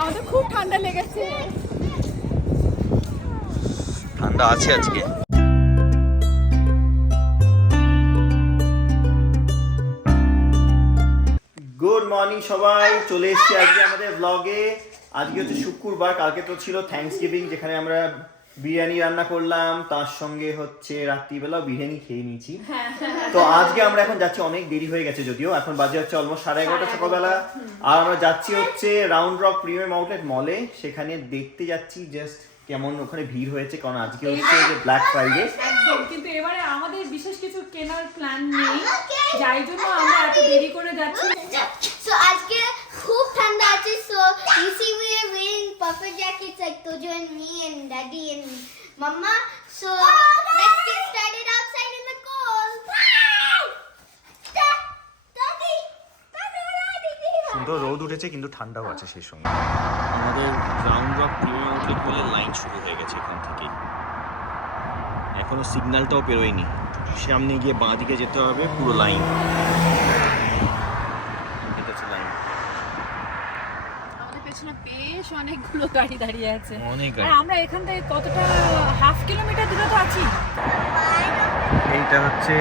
আমাদের খুব ঠান্ডা লেগেছে। ঠান্ডা আছে আজকে। গুড মর্নিং সবাই, চলে এসেছি আজকে আমাদের ব্লগে। আজকে হচ্ছে শুক্রবার, কালকে তো ছিল থ্যাঙ্কসগিভিং, যেখানে আমরা বিরিয়ানি রান্না করলাম, তার সঙ্গে হচ্ছে রাত্রিবেলা বিরিয়ানি খেয়ে নিয়েছি। তো আজকে আমরা এখন যাচ্ছি, অনেক দেরি হয়ে গেছে যদিও, এখন বাজে হচ্ছে অলমোস্ট 11:30 সকালবেলা। আর আমরা যাচ্ছি হচ্ছে রাউন্ড রক প্রিমিয়াম আউটলেট মলে, সেখানে দেখতে যাচ্ছি জাস্ট কেমন ওখানে ভিড় হয়েছে, কারণ আজকে হচ্ছে যে ব্ল্যাক ফ্রাইডে। কিন্তু এবারে আমাদের বিশেষ কিছু কেনার প্ল্যান নেই, যাই জন্য আমরা এত দেরি করে যাচ্ছি। So আজকে খুব ঠান্ডা আছে, so you see we are wearing puffer jackets like Tojo and me and Daddy and Mama. So let's get started outside in the cold. Daddy, সুন্দর রোদ উঠেছে কিন্তু ঠান্ডাও আছে সেই সঙ্গে। আমাদের রাউন্ড রক প্রিমিয়াম আউটলেট বলে লাইন শুরু হয়ে গেছে এখান থেকে। এখনো সিগন্যালটাও পেরোয়নি, সামনে গিয়ে বাঁ দিকে যেতে হবে, পুরো লাইন। এটা হচ্ছে লাইন। আমাদের পেছনে বেশ অনেকগুলো গাড়ি দাঁড়িয়ে আছে। অনেক আর গাড়ি। আমরা এখান থেকে কতটা হাফ কিলোমিটার দূরে তো আছি। এইটা হচ্ছে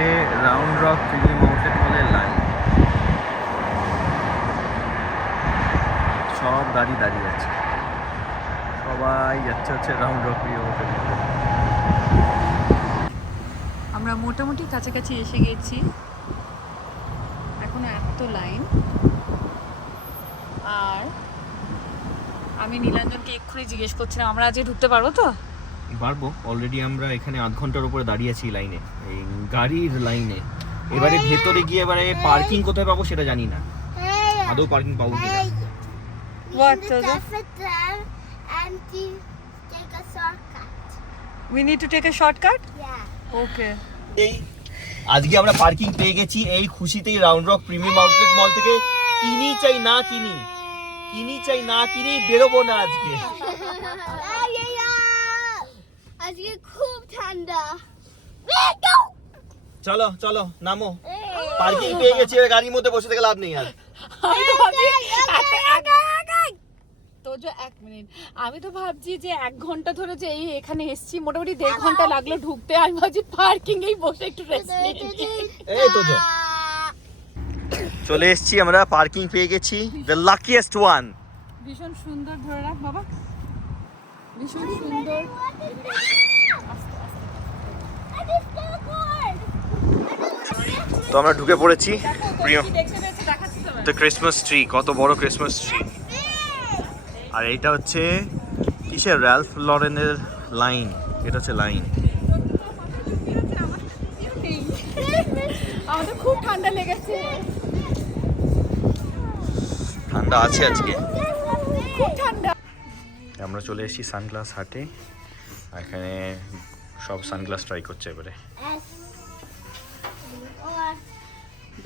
রাউন্ড রক প্রিমিয়াম আউটলেট বলে লাইন। সব গাড়ি দাঁড়িয়ে আছে, সবাই যাচ্ছে হচ্ছে রাউন্ড রক প্রিমিয়াম আউটলেট মলে। আমরা মোটামুটি কাছাকাছি এসে গেছি, এখন এত লাইন। আর আমি নীলাঞ্জনকে এক্ষুনি জিজ্ঞেস করছিলাম আমরা আজকে ঢুকতে পারবো তো। পারবো, অলরেডি আমরা এখানে আধ ঘন্টার উপরে দাঁড়িয়ে আছি লাইনে, এই গাড়ির লাইনে। এবারে ভেতরে গিয়ে এবারে পার্কিং কোথায় পাবো সেটা জানি না, আদৌ পার্কিং পাবো কিনা। What, the Tojo? and to take a shortcut. We need to take a shortcut? Yeah. Okay. এই আজকে আমরা পার্কিং পেয়ে গেছি, এই খুশিতেই রাউন্ড রক প্রিমিয়াম আউটলেট মল থেকে কিনি চাই না কিনি বেরোবো না আজকে। আজকে খুব ঠান্ডা। চলো চলো নামো, পার্কিং পেয়ে গেছি, এবার গাড়ির মধ্যে বসে থেকে লাভ নেই আর। তোজো এক মিনিট, আমি তো ভাবছি যে 1 ঘন্টা ধরে যে এই এখানে এসেছি, মোটামুটি 1.5 ঘন্টা লাগলো ঢুকতে। আমি ভাবছি পার্কিং এই বসে একটু রেস্ট নিই। এই তো চলে এসেছি আমরা, পার্কিং পেয়ে গেছি, দ্য লাকিয়েস্ট ওয়ান। ভীষণ সুন্দর, ধরে রাখ বাবা, ভীষণ সুন্দর। তো আমরা ঢুকে পড়েছি প্রিয় দেখতে পেয়েছি, দেখাচ্ছি তো। দ্য ক্রিসমাস ট্রি, কত বড় ক্রিসমাস ট্রি। আর এইটা হচ্ছে কিসের, র্যালফ লরেনের লাইন, এটা হচ্ছে লাইন। আমাদের খুব ঠান্ডা লেগেছে। ঠান্ডা আছে আজকে, খুব ঠান্ডা। আমরা চলে এসেছি সানগ্লাস হাটে, এখানে সব সানগ্লাস ট্রাই করছে এবারে।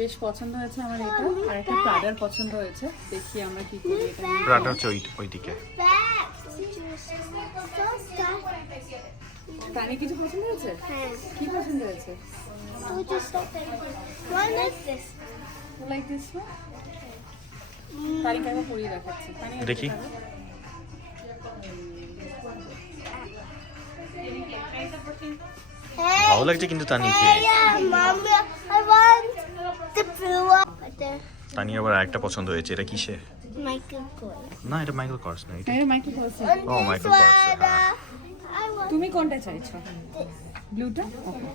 বেশ পছন্দ হয়েছে আমার এটা, আর একটা প্রাডার পছন্দ হয়েছে। দেখি আমরা কি করি এটা নিয়ে। প্রাডা হচ্ছে ওইদিকে। তানি কিছু পছন্দ হয়েছে? কি পছন্দ হয়েছে? Like this one. তানিকে একবার পরিয়ে দেখাচ্ছি। তানি দেখি। ভালো লাগছে কিন্তু তানিকে। তানি আবার একটা পছন্দ হয়েছে, এটা কিসে? না এটা মাইকেল কর্স না, এটা মাইকেল কর্স। ও মাইকেল কর্স। তুমি কোনটা চাইছো? ব্লুটা? ওকে।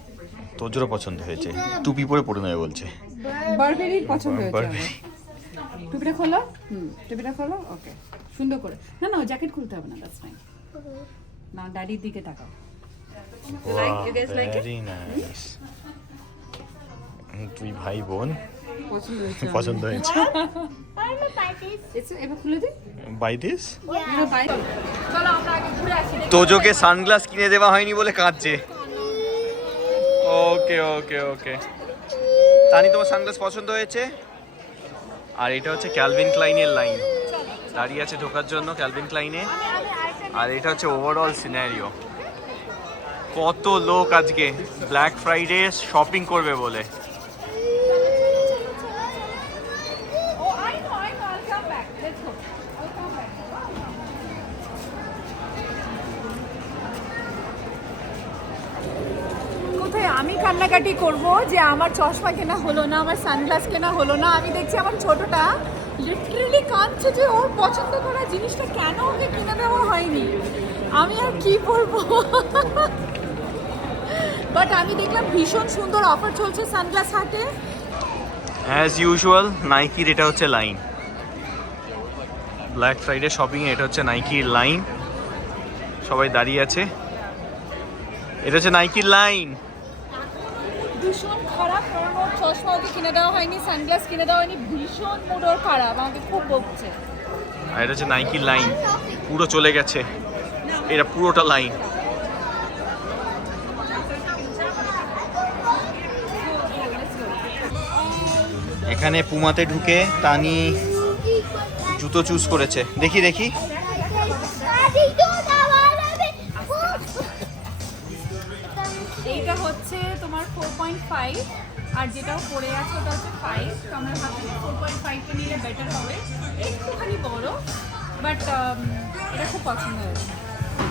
তোজোরও পছন্দ হয়েছে, টুপি পরে পরে নেবে বলছে। বারবেরি পছন্দ হয়েছে বারবেরি। আমার। টুপিটা খোলো। টুপিটা খোলো। ওকে, সুন্দর করে। না না, জ্যাকেট খুলতে হবে না, দ্যাটস ফাইন। না, ড্যাডির দিকে তাকাও। You guys like it? Very nice. তুই ভাই বোন পছন্দ হয়েছে। পছন্দ হয়েছে। এবার খুলে দিই। By this. চলো আমরা আগে ঘুরে আসি। তোজোকে সানগ্লাস কিনে দেওয়া হয়নি বলে কাঁদছে। ওকে ওকে ওকে, তানি তোমার সানগ্লাস পছন্দ হয়েছে। আর এটা হচ্ছে ক্যালভিন ক্লাইনের লাইন, দাঁড়িয়ে আছে ঢোকার জন্য ক্যালভিন ক্লাইনে। আর এটা হচ্ছে ওভারঅল সিনারিও, কত লোক আজকে ব্ল্যাক ফ্রাইডে শপিং করবে বলে। Oh, I know, I'll come back. Let's go. I'll come back. কান্নাকাটি করব যে আমার চশমা কেনা হলো না, আমার সানগ্লাস কেনা হলো না। আমি দেখছি আমার ছোটটা লিটারেলি কাঁদছে যে ওর পছন্দ করা জিনিসটা কেন ওকে কিনে দেওয়া হয়নি। আমি আর কি বলবো। বাট আমি দেখলাম ভীষণ সুন্দর অফার চলছে সানগ্লাস হাটে। অ্যাজ ইউজুয়াল নাইকির এটা হচ্ছে লাইন, ব্ল্যাক ফ্রাইডে শপিংয়ে এটা হচ্ছে নাইকির লাইন, সবাই দাঁড়িয়ে আছে। এটা হচ্ছে নাইকির লাইন। ভীষণ খারাপ, কারণ ওর চশমা ওকে কিনে দেওয়া হয়নি, সানগ্লাস কিনে দেওয়া হয়নি। ভীষণ মুড ওর খারাপ, আমাকে খুব বকছে। আর এটা হচ্ছে নাইকির লাইন, পুরো চলে গেছে, এটা পুরোটা লাইন। এখানে পুমাতে ঢুকে তানি জুতো চুজ করেছে, দেখি দেখি। এইটা হচ্ছে তোমার 4.5 আর যেটাও পড়ে আছে ওটা হচ্ছে 5। তো আমরা ভাবছি 4.5টা নিলে বেটার হবে, একটুখানি বড়, বাট এটা খুব পছন্দ হয়েছে।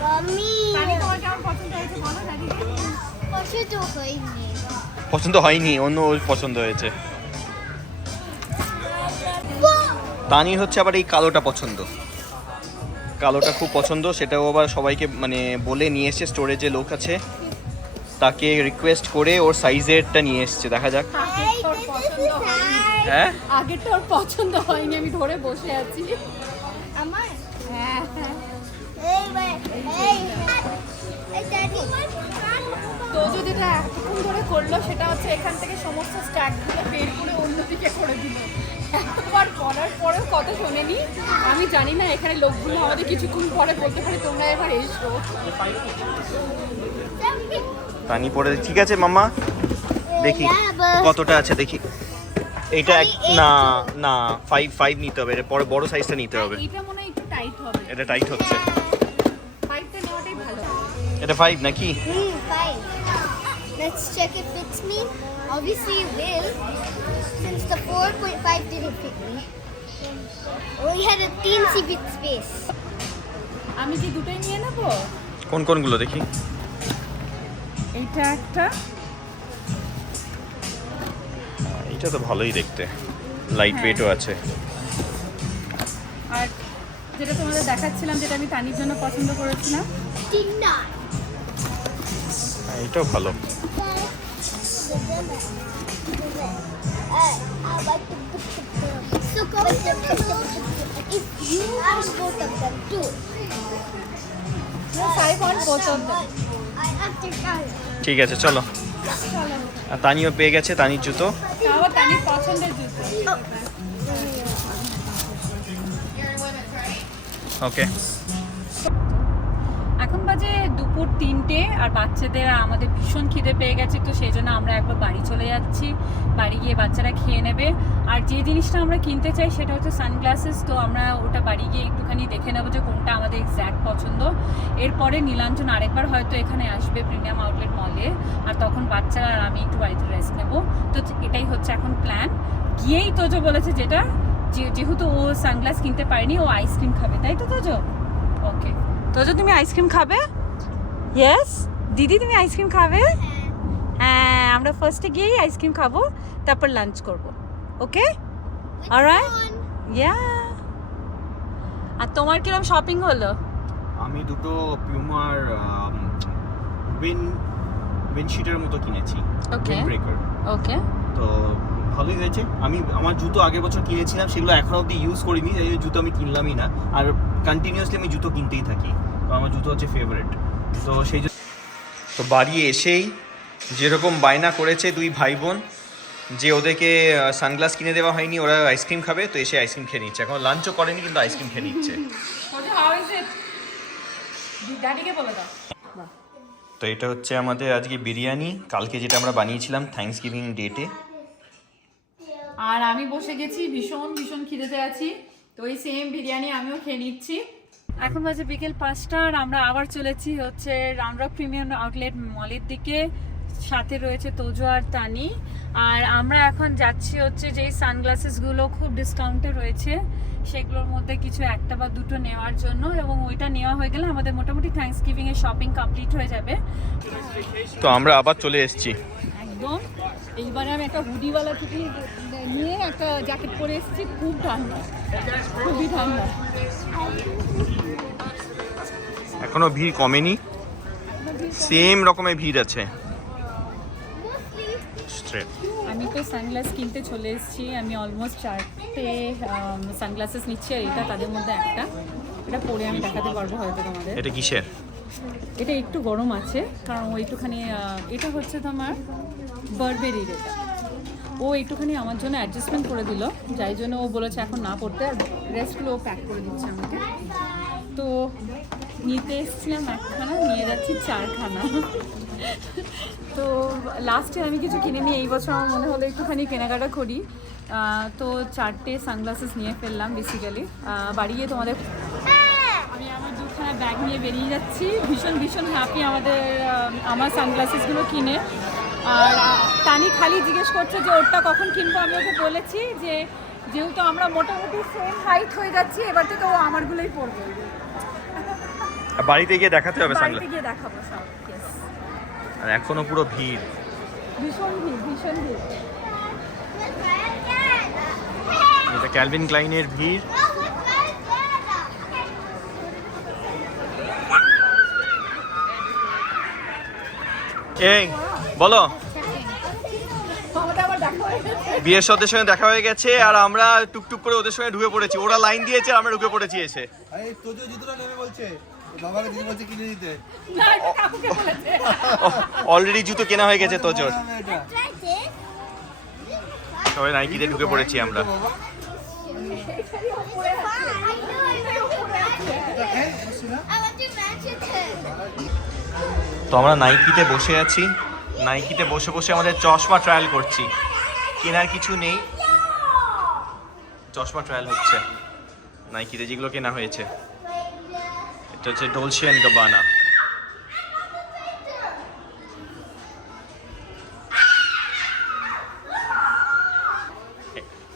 তানি তোমার কেমন পছন্দ হয়েছে বলো দাদিকে। পছন্দ হয়নি, অন্য ওর পছন্দ হয়েছে। তানির হচ্ছে আবার এই কালোটা পছন্দ, কালোটা খুব পছন্দ, সেটাও আবার সবাইকে মানে বলে নিয়ে এসছে। স্টোরেজে লোক আছে, তাকে রিকোয়েস্ট করে ওর সাইজেরটা নিয়ে এসছে, দেখা যাক। হ্যাঁ আগেরটা ওর পছন্দ হয়নি, আমি ধরে বসে আছি। আমার হ্যাঁ তো যেটা এতক্ষণ ধরে করলো সেটা হচ্ছে এখান থেকে সমস্ত স্ট্যাকগুলো বের করে অন্যদিকে করে দিল। এতবার করার পরেও কথা শোনেনি। আমি জানি না এখানে লোকগুলো আমাদের কিছুক্ষণ পরে বলতে পারে তোমরা এবার এসো। তানি পরে ঠিক আছে মাম্মা, দেখি কতটা আছে দেখি। এইটা না না 5 নিতে হবে, এর পরে বড় সাইজটা নিতে হবে। এটা মনে হয় একটু টাইট হবে, এটা টাইট হচ্ছে, 5টা নেওয়াটাই ভালো। এটা 5 নাকি? fine. Let's check if it fits me. Obviously it will, since the 4.5 didn't fit me. We had a teensy bit space. আমি কি দুটোই নিয়ে নেব? কোন কোনগুলো দেখি। এইটা একটা, এটা তো ভালোই দেখতে, লাইট ওয়েটও আছে। আর যেটা তোমাদের দেখাচ্ছিলাম যেটা আমি তানির জন্য পছন্দ করেছিলাম, Tina. এটাও ভালো। So come if you have both of them too. I want both of them. I have to try. ঠিক আছে চলো। আর তানিও পেয়ে গেছে তানির জুতো। আবার তানির পছন্দের জুতো। ওকে, এখন বাজে দুপুর 3টে আর বাচ্চাদের আর আমাদের ভীষণ খিদে পেয়ে গেছে, তো সেই জন্য আমরা একবার বাড়ি চলে যাচ্ছি। বাড়ি গিয়ে বাচ্চারা খেয়ে নেবে। আর যে জিনিসটা আমরা কিনতে চাই সেটা হচ্ছে সানগ্লাসেস, তো আমরা ওটা বাড়ি গিয়ে একটুখানি দেখে নেবো যে কোনটা আমাদের এক্স্যাক্ট পছন্দ। এরপরে নীলাঞ্জন আরেকবার হয়তো এখানে আসবে প্রিমিয়াম আউটলেট মলে, আর তখন বাচ্চারা আর আমি একটু বাড়িতে রেস্ট নেবো। তো এটাই হচ্ছে এখন প্ল্যান। গিয়েই তোজো বলেছে যেটা যেহেতু ও সানগ্লাস কিনতে পারেনি, ও আইসক্রিম খাবে, তাই তো তোজো? ওকে তোজো, তুমি আইসক্রিম খাবে? ইয়েস দিদি, তুমি আইসক্রিম খাবে? হ্যাঁ, আমরা ফার্স্টে গিয়েই আইসক্রিম খাবো, তারপর লাঞ্চ করবো। ওকে অলরাইট, ইয়া। আর তোমার কিরকম শপিং হলো? আমি দুটো পিউমার উইন্ডশিটের মতো কিনেছি, ওকে ব্রেকার। ওকে, তো ভালোই হয়েছে। আমি আমার জুতো আগের বছর কিনেছিলাম, সেগুলো এখনো অবধি ইউজ করিনি, তাই জুতো আমি কিনলামই না। আর কন্টিনিউয়াসলি আমি জুতো কিনতেই থাকি, তো আমার জুতো হচ্ছে ফেভারিট। তো সেই তো বাড়ি এসেই যেরকম বায়না করেছে দুই ভাই বোন যে ওদেরকে সানগ্লাস কিনে দেওয়া হয়নি, ওরা আইসক্রিম খাবে, তো এসে আইসক্রিম খেয়ে নিচ্ছে। এখন লাঞ্চও করেনি কিন্তু আইসক্রিম খেয়ে নিচ্ছে। ড্যাডিকে বলে দাও। তো এটা হচ্ছে আমাদের আজকে বিরিয়ানি, কালকে যেটা আমরা বানিয়েছিলাম থ্যাঙ্কস গিভিং ডেটে। আর আমি বসে গেছি, ভীষণ ভীষণ খিদেতে আছি, তো ওই সেম বিরিয়ানি আমিও খেয়ে নিচ্ছি। এখন বাজে বিকেল 5টা আর আমরা আবার চলেছি হচ্ছে রাউন্ড রক প্রিমিয়াম আউটলেট মলের দিকে। সাথে রয়েছে তোজো আর তানি। আর আমরা এখন যাচ্ছি হচ্ছে যেই সানগ্লাসেসগুলো খুব ডিসকাউন্টে রয়েছে সেগুলোর মধ্যে কিছু একটা বা দুটো নেওয়ার জন্য, এবং ওইটা নেওয়া হয়ে গেলে আমাদের মোটামুটি থ্যাঙ্কস গিভিং এর শপিং কমপ্লিট হয়ে যাবে। তো আমরা আবার চলে এসেছি। একদম। এইবারে আমি একটা হুডিওয়ালা ছুটি নিয়ে একটা জ্যাকেট পরে এসেছি, খুব ঠান্ডা, খুবই ঠান্ডা। এখনো ভিড় কমেনি, সেম রকমের ভিড় আছে। আমি তো সানগ্লাস কিনতে চলে এসেছি। আমি অলমোস্ট 4টে সানগ্লাসেস নিচ্ছি, আর এটা তাদের মধ্যে একটা। এটা পরে আমি দেখাতে পারবো হয়তো তোমাদের। এটা কিসের? এটা একটু গরম আছে, কারণ ও একটুখানি এটা হচ্ছে তোমার বারবেরির। এটা ও একটুখানি আমার জন্য অ্যাডজাস্টমেন্ট করে দিল, যাই জন্য ও বলেছে এখন না পড়তে, আর রেস্টগুলো ও প্যাক করে দিচ্ছে আমাকে। তো নিতে এসেছিলাম একখানা, নিয়ে যাচ্ছি 4খানা। তো লাস্টে আমি কিছু কিনে নিই, এই বছর আমার মনে হলো একটুখানি কেনাকাটা করি। তো 4টে সানগ্লাসেস নিয়ে ফেললাম বেসিক্যালি। বাড়ি গিয়ে তোমাদের আমি আমার 2খানা ব্যাগ নিয়ে বেরিয়ে যাচ্ছি, ভীষণ ভীষণ হ্যাপি আমার সানগ্লাসেসগুলো কিনে। আর টানি খালি জিজ্ঞেস করছে যে ওরটা কখন কিনবো। আমি ওকে বলেছি যে যেহেতু আমরা মোটামুটি সেম হাইট হয়ে যাচ্ছি, এবার থেকে ও আমারগুলোই পরবে। বাড়িতে গিয়ে দেখাতে হবে সানগ্লাস, বাড়িতে গিয়ে দেখাবো সব। Yes. আর এখনো পুরো ভিড়, ভীষণ ভিড়, ভীষণ ভিড়। এটা ক্যালভিন ক্লাইনের ভিড়। এই বলো, বিয়ের সাথে সঙ্গে দেখা হয়ে গেছে, আর আমরা টুকটুক করে ওদের সঙ্গে ঢুকে পড়েছি। ওরা লাইন দিয়েছে, আমরা ঢুকে পড়েছি এসে। আরে তোজো জুতোটা নেবে বলছে, বাবাকে দিদি বলছে কিনে দিতে। না, এটা কাকুকে বলেছে। অলরেডি জুতো কেনা হয়ে গেছে তোজোর। এটা সবাই নাইকিতে ঢুকে পড়েছি আমরা। তো আমরা নাইকিতে বসে আছি, নাইকিতে বসে বসে আমাদের চশমা ট্রায়াল করছি। কেনার কিছু নেই, চশমা ট্রায়াল হচ্ছে নাইকিতে যেগুলো কেনা হয়েছে। এটা হচ্ছে ডলছে এন্ড গাবানা।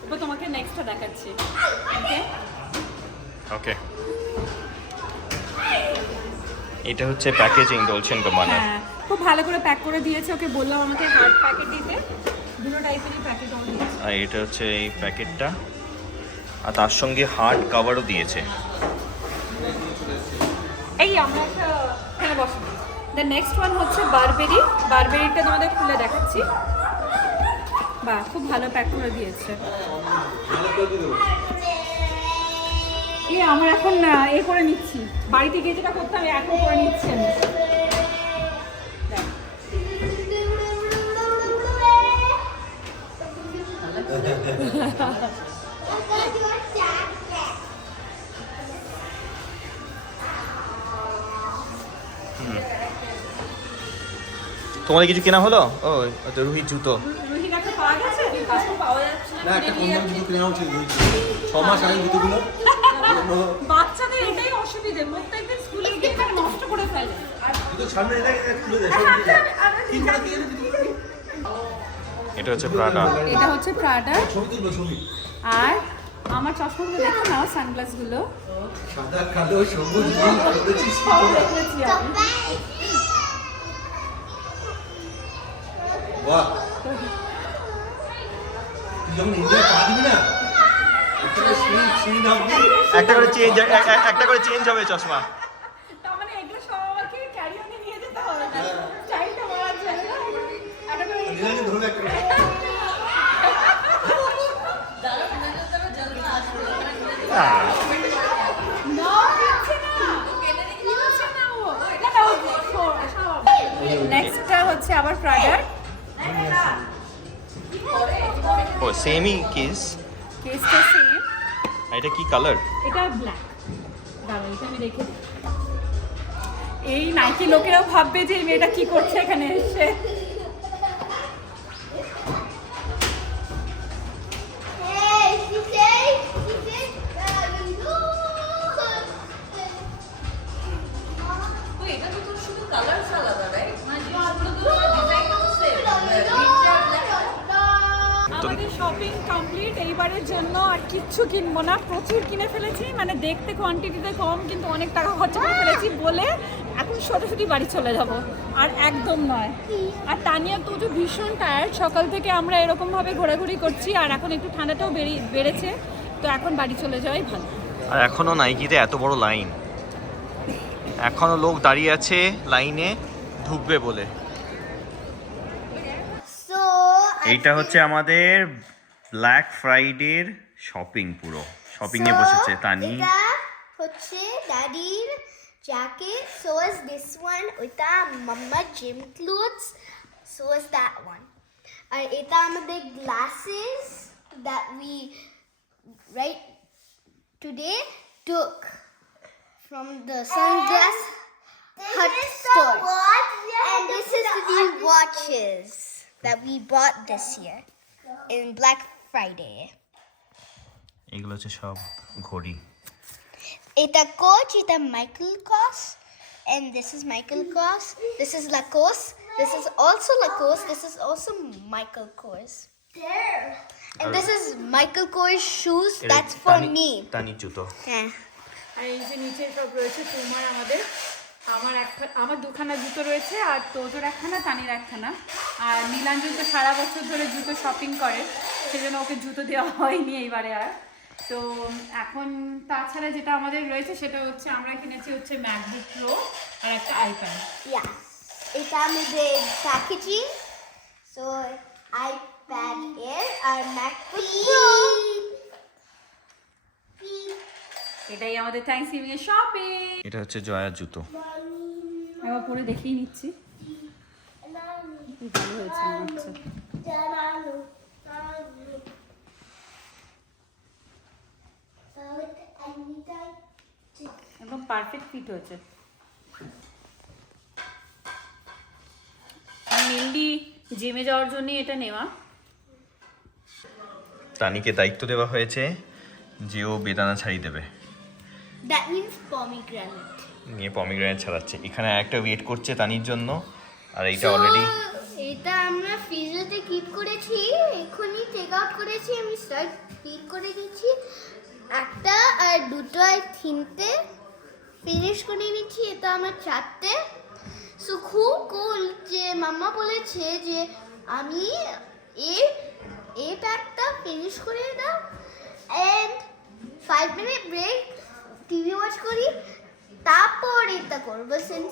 এবার তোমাকে নেক্সটটা দেখাচ্ছি। ওকে ওকে, এটা হচ্ছে প্যাকেজিং ডলছে এন্ড গাবানা। হ্যাঁ, খুব ভালো করে প্যাক করে দিয়েছে। ওকে বললাম আমাকে হার্ড প্যাকেট দিতে, দুটো টাইপেরই প্যাকেট ও দিয়েছে। আর এটা হচ্ছে এই প্যাকেটটা, আর তার সঙ্গে হার্ড কভারও দিয়েছে। এই আমরা একটা এখানে বসো। দ্য নেক্সট ওয়ান হচ্ছে বারবেরি। বারবেরিটা তোমাদের খুলে দেখাচ্ছি। বাহ, খুব ভালো প্যাক করে দিয়েছে। আমার এখন এ করে নিচ্ছি, বাড়িতে গিয়ে যেটা করতাম এখন করে নিচ্ছি আমি। তোমাদের কিছু কেনা হলো? ও তো রুহির জুতো। রুহির একটা পাওয়া গেছে, কাছে পাওয়া যাচ্ছে না, একটা কম দামি জুতো কেনা উচিত। 6 মাস আগে জুতোগুলো বাচ্চাদের এটাই অসুবিধে, প্রত্যেকদিন স্কুলে গিয়ে এখানে নষ্ট করে ফেলে। জুতো সামনে এটা খুলে দেয় সব দিয়ে দেয়। কি করে দিয়ে দিবি? এটা হচ্ছে প্রাডা। এটা হচ্ছে প্রাডা। ছবি তুলবো, ছবি। আর আমার চশমাগুলো দেখো নাও, সানগ্লাসগুলো সাদা কালো সবুজ নীল করেছিস কি সব করে? দেখেছি আমি। বাহ, তুই যখন ইন্ডিয়া পা দিবি না, একটা সিন হবে। একটা করে চেঞ্জ হবে চশমা। তার মানে এগুলো সব আমাকে ক্যারি অনে নিয়ে যেতে হবে না, স্টাইলটা মারার জন্য। একটা করে নীলাকে ধরে একটা না, দিচ্ছে না। দিচ্ছে না ও। না, না, ও সব। নেক্সটটা হচ্ছে আবার প্রাডার। ও সেমই কেস। কেসটা সেম। এটা কি কালার? এটা ব্ল্যাক। দাঁড়াও, এটা আমি রেখে দিই। এই নাইকি লোকেরাও ভাববে যে এই মেয়েটা কি করছে এখানে এসে। আমাদের শপিং কমপ্লিট এইবারের জন্য। আর কিচ্ছু কিনবো না, প্রচুর কিনে ফেলেছি, মানে দেখতে কোয়ান্টিটিতে কম কিন্তু অনেক টাকা খরচা করে ফেলেছি বলে এখন সোজাসুজি বাড়ি চলে যাব, আর একদম নয়। আর তানিয়া তো ভীষণ টায়ার্ড, সকাল থেকে আমরা এরকমভাবে ঘোরাঘুরি করছি, আর এখন একটু ঠান্ডাটাও বেড়েছে, তো এখন বাড়ি চলে যাওয়াই ভালো। আর এখনো নাইকিতে এত বড় লাইন, এখনো লোক দাঁড়িয়ে আছে লাইনে ঢুকবে বলে। So এইটা হচ্ছে আমাদের ব্ল্যাক ফ্রাইডের শপিং, পুরো শপিং এ বসেছে তানি। এটা হচ্ছে daddyর jacket, so is this one. ওইটা mama gym clothes, so is that one. আর এটা আমাদের glasses that we right today took from the sunglass hut store. And this is the new watches that we bought this year in Black Friday. এগুলো হচ্ছে সব ঘড়ি। Eta Coach, eta Michael Kors, and this is Michael Kors. This is Lacoste. This is also Lacoste. This is also Michael Kors. There. And this is Michael Kors shoes. That's for me. তানির জুতো। Yeah. আর এই যে নিচে সব রয়েছে তোমার, আমার দুখানা জুতো রয়েছে, আর তোজোর একখানা, তানির একখানা। আর নীলাঞ্জন তো সারা বছর ধরে জুতো শপিং করে, সেজন্য ওকে জুতো দেওয়া হয়নি এইবারে আর। তো এখন তাছাড়া যেটা আমাদের রয়েছে সেটা হচ্ছে আমরা কিনেছি হচ্ছে ম্যাকবুক প্রো আর একটা আইপ্যাড। Yeah. Eta আমাদের packaging. So iPad Air আর MacBook Pro. এটাই আমাদের থ্যাঙ্কসগিভিং এর শপিং। এটা হচ্ছে জয়ার জুতো। একবার পরে দেখিয়ে নিচ্ছি, ভালো হয়েছে মনে হচ্ছে। একদম পারফেক্ট ফিট হয়েছে। মেনলি জিমে যাওয়ার জন্য এটা নেওয়া। তানিকে দায়িত্ব দেওয়া হয়েছে যে ও বেদানা ছাড়িয়ে দেবে। That means pomegranate. নিয়ে পমিগ্রেনেট ছাড়াচ্ছে। এখানে একটা ওয়েট করছে তানির জন্য, আর এইটা অলরেডি এটা আমরা ফ্রিজেতে কিপ করেছি, এখনই টেক আউট করেছি, আমি স্টার্ট ফিল করে দিচ্ছি। একটা আর দুটো আর তিনটে ফিনিশ করে নিচ্ছি, এটা আমার চারটে। সো খুব কুল যে মাম্মা বলেছে যে আমি এই প্যাকটা ফিনিশ করে দাও and 5 minute break, TV watch করি, তারপর এটা করবো, সিন্স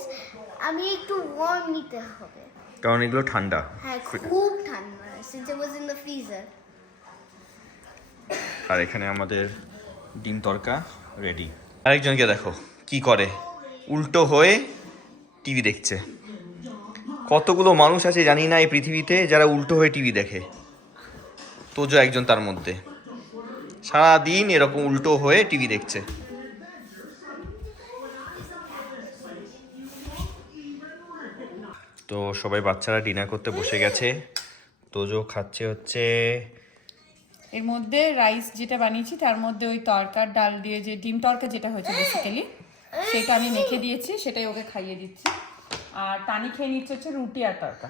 আমি একটু ওয়ার্ম নিতে হবে, কারণ এগুলো ঠান্ডা। হ্যাঁ খুব ঠান্ডা, since it was in the freezer. আর এখানে আমাদের ডিম তড়কা রেডি। আরেকজনকে দেখো কি করে, উল্টো হয়ে টিভি দেখছে। কতগুলো মানুষ আছে জানি না এই পৃথিবীতে যারা উল্টো হয়ে টিভি দেখে, তোজো একজন তার মধ্যে। সারাদিন এরকম উল্টো হয়ে টিভি দেখছে। তো সবাই বাচ্চারা ডিনার করতে বসে গেছে। তোজো খাচ্ছে হচ্ছে এর মধ্যে রাইস যেটা বানিয়েছি তার মধ্যে ওই তরকার ডাল দিয়ে, যে ডিম তরকা যেটা হয়েছে বেসিক্যালি, সেটা আমি মেখে দিয়েছি, সেটাই ওকে খাইয়ে দিচ্ছি। আর তানি খেয়ে নিচ্ছে হচ্ছে রুটি আর তরকা।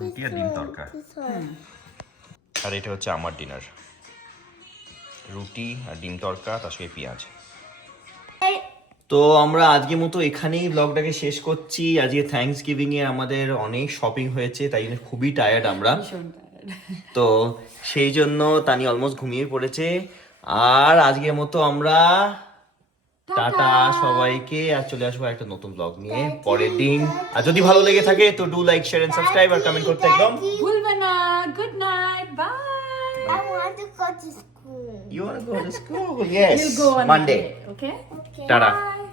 রুটি আর ডিম তড়কা। আর এটা হচ্ছে আমার ডিনার, রুটি আর ডিম তড়কা, তার সঙ্গে পেঁয়াজ। তো আমরা আজকের মতো এখানেই ব্লগটাকে শেষ করছি। আজকে থ্যাঙ্কস গিভিং এ আমাদের অনেক শপিং হয়েছে, তাই জন্য খুবই টায়ার্ড আমরা। তো সেই জন্য তানি অলমোস্ট ঘুমিয়ে পড়েছে। আর আজকের মতো আমরা টাটা সবাইকে, আর চলে আসবো একটা নতুন ব্লগ নিয়ে পরের দিন। আর যদি ভালো লেগে থাকে তো do like, share and subscribe আর কমেন্ট করতে একদম ভুলবে না। Good night, bye. I want to go to school. You want to go to school? Yes. We'll go on Monday. Monday, okay? Tada. Bye.